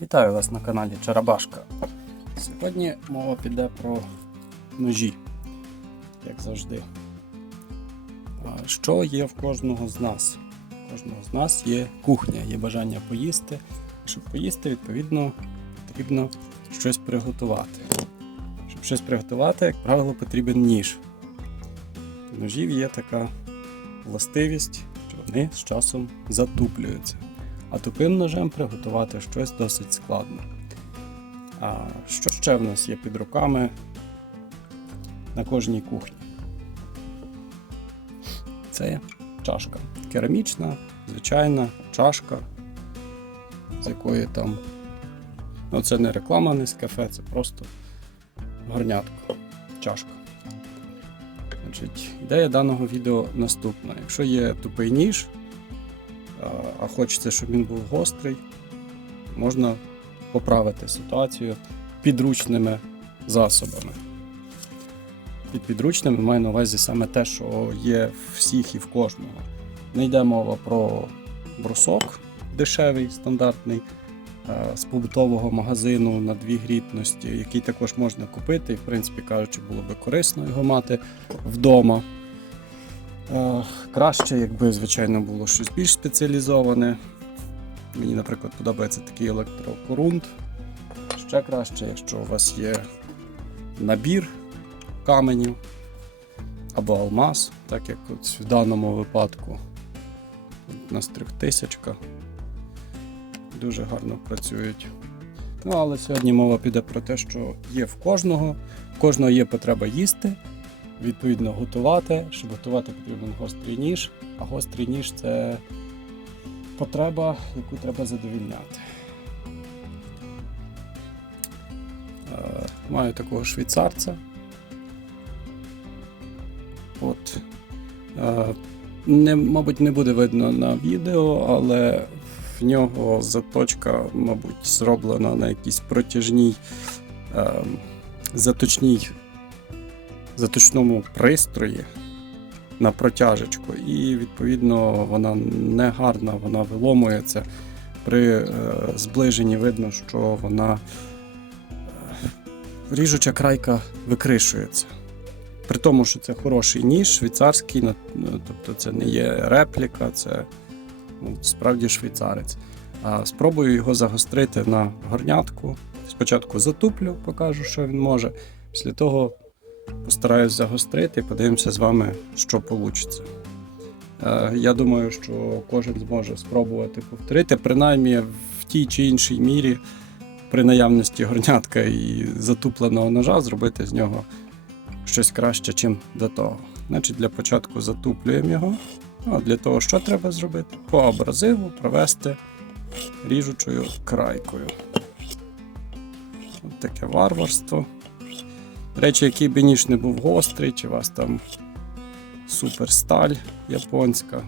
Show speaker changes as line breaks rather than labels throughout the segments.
Вітаю вас на каналі Чарабашка. Сьогодні мова піде про ножі, як завжди. Що є в кожного з нас? У кожного з нас є кухня, є бажання поїсти. Щоб поїсти, відповідно, потрібно щось приготувати. Щоб щось приготувати, як правило, потрібен ніж. У ножів є така властивість, що вони з часом затуплюються. А тупим ножем приготувати щось досить складно. А що ще в нас є під руками на кожній кухні? Це чашка. Керамічна, звичайна чашка, з якої там. Ну, це не реклама не з кафе, це просто горнятко, чашка. Значить, ідея даного відео наступна. Якщо є тупий ніж, а- хочеться, щоб він був гострий, можна поправити ситуацію підручними засобами. Під підручними маю на увазі саме те, що є в всіх і в кожного. Не йде мова про брусок дешевий, стандартний, е, з побутового магазину на дві грітності, який також можна купити, і, в принципі кажучи, було би корисно його мати вдома. Краще, якби, звичайно, було щось більш спеціалізоване. Мені, наприклад, подобається такий електрокорунт. Ще краще, якщо у вас є набір каменів або алмаз, так як от в даному випадку. У нас трьохтисячка. Дуже гарно працюють. Ну, але сьогодні мова піде про те, що є в кожного, в кожного є потреба їсти, відповідно готувати. Щоб готувати потрібен гострий ніж, а гострий ніж це потреба, яку треба задовільняти. Е, Маю такого швейцарця. От. Е, Не, мабуть, не буде видно на відео, але в нього заточка, мабуть, зроблена на якійсь протяжній е, заточній заточному пристрої на протяжечку, і відповідно вона не гарна, вона виломується. При е, зближенні видно, що вона е, ріжуча крайка викришується. При тому, що це хороший ніж, швейцарський, ну, тобто це не є репліка, це ну, справді швейцарець. А спробую його загострити на горнятку. Спочатку затуплю, покажу, що він може. Після того постараюсь загострити подивимося з вами, що вийде. Я думаю, що кожен зможе спробувати повторити, принаймні в тій чи іншій мірі, при наявності горнятка і затупленого ножа, зробити з нього щось краще, чим до того. Значить, для початку затуплюємо його. Ну, а для того, що треба зробити? По абразиву провести ріжучою крайкою. От таке варварство. Речі, який би ніж не був гострий, чи у вас там суперсталь японська,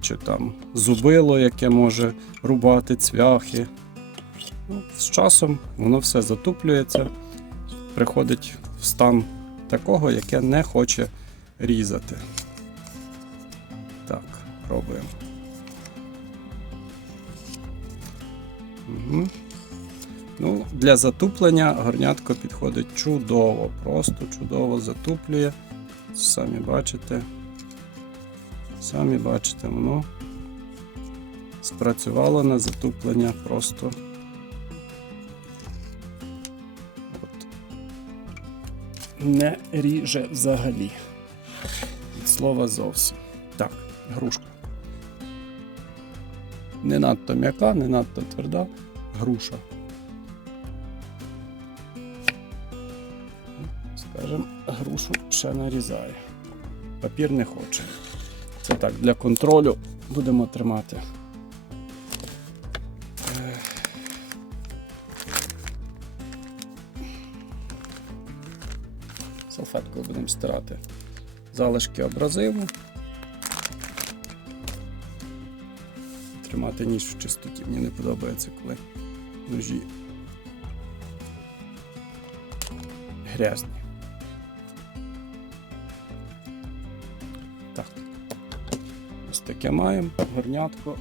чи там зубило, яке може рубати цвяхи. Ну, з часом воно все затуплюється, приходить в стан такого, яке не хоче різати. Так, пробуємо. Угу. Ну, для затуплення горнятко підходить чудово, просто чудово затуплює. Самі бачите. Самі бачите, воно спрацювало на затуплення просто. От. Не ріже взагалі. Від слова зовсім. Так, грушка. Не надто м'яка, не надто тверда. Груша. Грушу ще нарізає. Папір не хоче. Це так, для контролю будемо тримати. Салфеткою будемо стирати залишки абразиву. Тримати ніж в чистоті. Мені не подобається, коли ножі грязні. Таке маємо. Горнятко.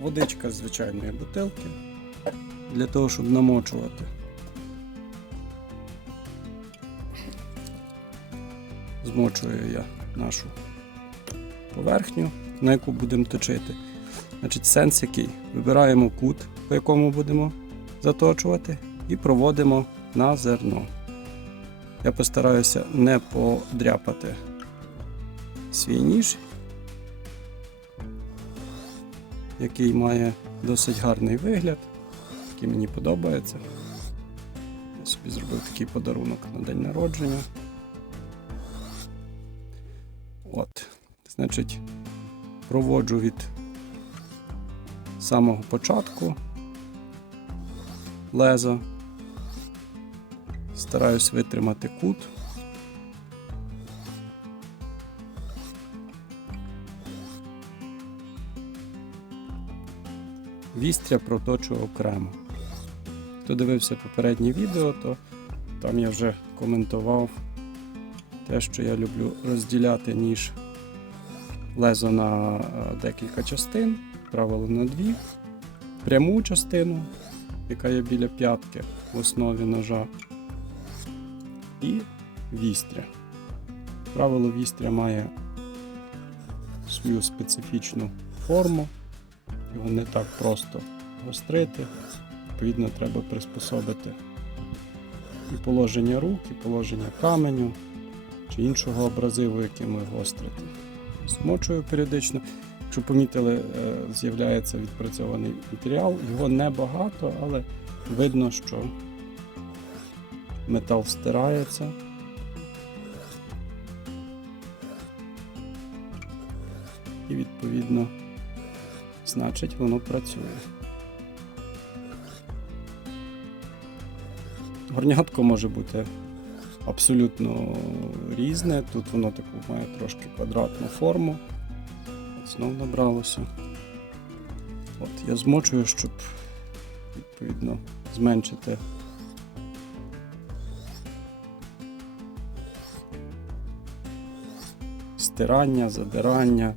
Водичка з звичайної бутилки. для того, щоб намочувати. Змочую я нашу поверхню, на яку будемо точити. Значить, сенс який? Вибираємо кут, по якому будемо заточувати, і проводимо на зерно. Я постараюся не подряпати свій ніж, який має досить гарний вигляд, який мені подобається. Я собі зробив такий подарунок на день народження. От, значить, проводжу від самого початку леза. Стараюсь витримати кут. Вістря проточую окремо. Хто дивився попереднє відео, то там я вже коментував те, що я люблю розділяти ніж лезо на е, декілька частин, правило на дві, пряму частину, яка є біля п'ятки в основі ножа, і вістря. Правило вістря має свою специфічну форму, його не так просто гострити. Відповідно, треба приспособити і положення рук, і положення каменю чи іншого абразиву, яким ви гострите. Змочую періодично. Якщо помітили, е, з'являється відпрацьований матеріал. Його небагато, але видно, що метал стирається. І відповідно, значить, воно працює. Горнятко може бути абсолютно різне. Тут воно таку має трошки квадратну форму. Знов набралося. От, я змочую, щоб відповідно зменшити стирання, задирання.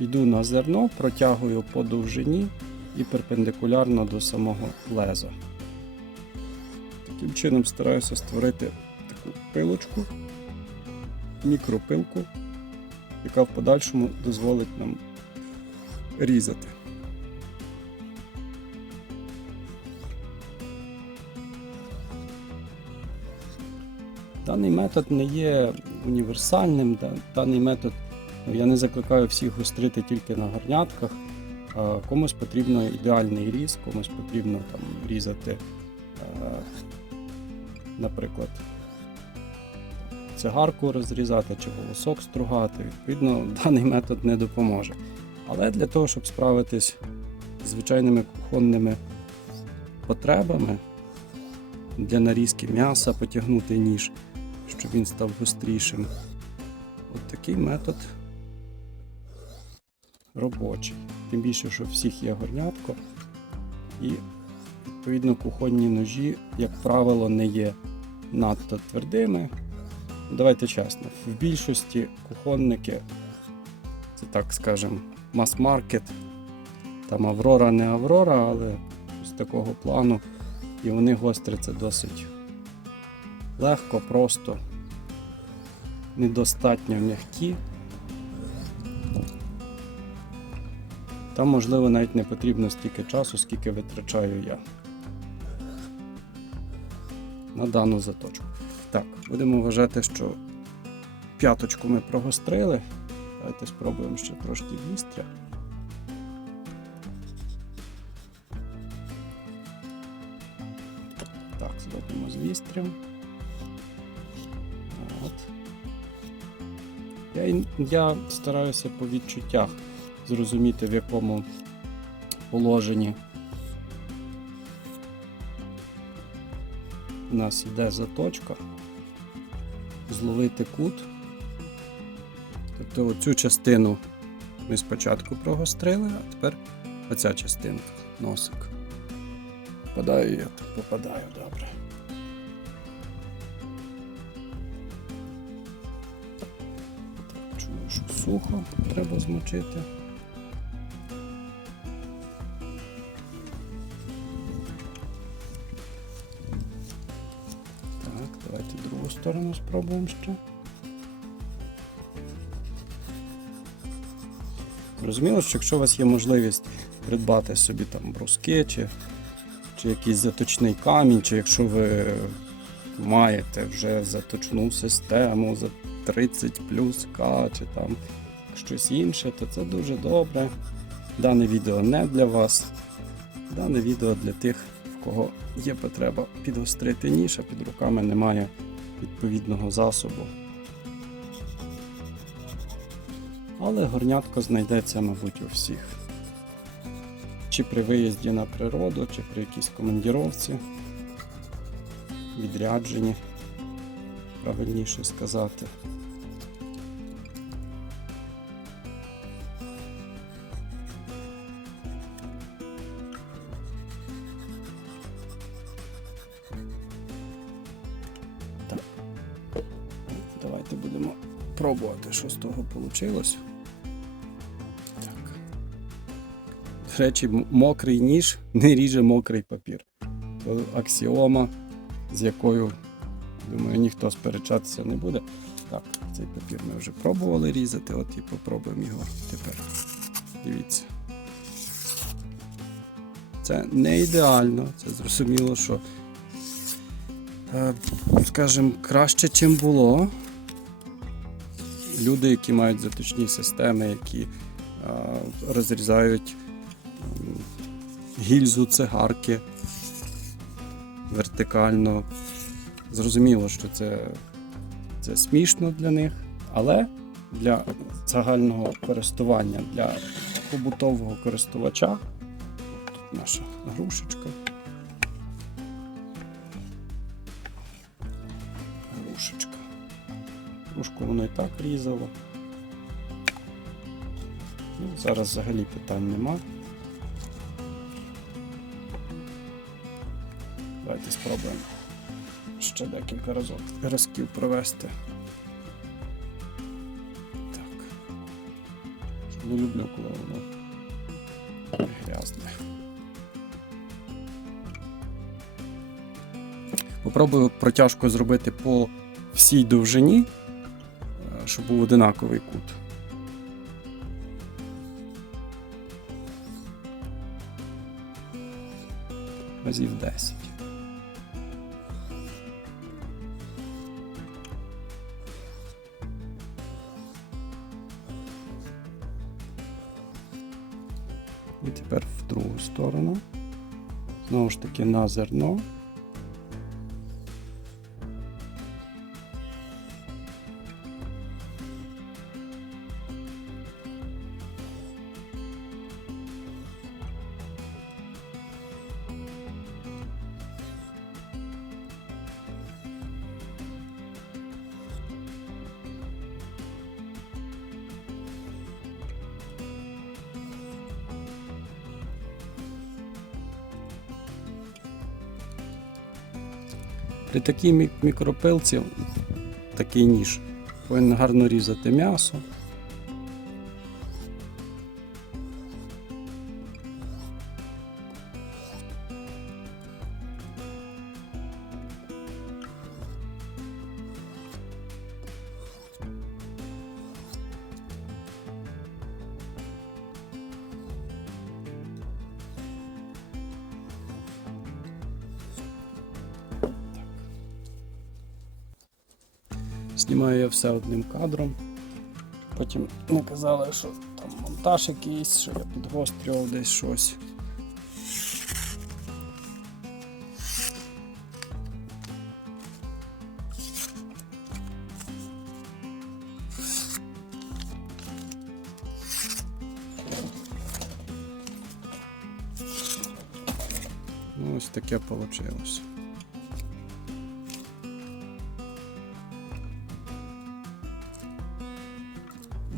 Йду на зерно, протягую по довжині і перпендикулярно до самого леза. Таким чином стараюся створити таку пилочку, мікропилку, яка в подальшому дозволить нам різати. Даний метод не є універсальним. Даний метод я не закликаю всіх гострити тільки на гарнятках. Комусь потрібно ідеальний різ, комусь потрібно там різати, е, наприклад, цигарку розрізати чи волосок стругати. Відповідно, даний метод не допоможе. Але для того, щоб справитись з звичайними кухонними потребами для нарізки м'яса, потягнути ніж, щоб він став гострішим, от такий метод робочий. Тим більше, що всіх є горнятко, і відповідно кухонні ножі, як правило, не є надто твердими. Давайте чесно, в більшості кухонники, це так скажемо, мас-маркет, там Аврора не Аврора, але з такого плану, і вони гостряться досить легко, просто, недостатньо м'які. Там, можливо, навіть не потрібно стільки часу, скільки витрачаю я на дану заточку. Так, будемо вважати, що п'яточку ми прогострили. Давайте спробуємо ще трошки вістря. Так, зробимо з вістрям. От. Я, я стараюся по відчуттях зрозуміти, в якому положенні у нас йде заточка, зловити кут. Тобто оцю частину ми спочатку прогострили, а тепер оця частинка, носик. Попадаю я, попадаю добре. Чую, що сухо треба змочити. Сторону спробуємо ще. Зрозуміло, що якщо у вас є можливість придбати собі там бруски чи, чи якийсь заточний камінь, чи якщо ви маєте вже заточну систему за 30 плюс К, чи там щось інше, то це дуже добре. Дане відео не для вас. Дане відео для тих, в кого є потреба підгострити ніж, а під руками немає відповідного засобу. Але горнятко знайдеться, мабуть, у всіх. Чи при виїзді на природу, чи при якійсь командіровці, відрядженні, правильніше сказати. Давайте будемо пробувати, що з того вийшло. Так. До речі, мокрий ніж не ріже мокрий папір. Це аксіома, з якою, думаю, ніхто сперечатися не буде. Так, цей папір ми вже пробували різати, от і попробуємо його тепер. Дивіться. Це не ідеально, це зрозуміло, що, е, скажімо, краще, чим було. Люди, які мають заточні системи, які розрізають гільзу цигарки вертикально. Зрозуміло, що це, це смішно для них, але для загального користування, для побутового користувача. Тут наша. Грушечка. Кружку воно і так різало. Ну, зараз взагалі питань нема. Давайте спробуємо ще декілька разок, разків провести. Так. Не люблю, коли воно грязне. Попробую протяжку зробити по всій довжині, щоб був одинаковий кут. Разів 10. І тепер в другу сторону. Знову ж таки на зерно. При такій мі- мікропилці такий ніж повинен гарно різати м'ясо. Знімаю я все одним кадром. Потім не казали, що там монтаж якийсь, що я підгострював десь щось. Ну, ось таке вийшло.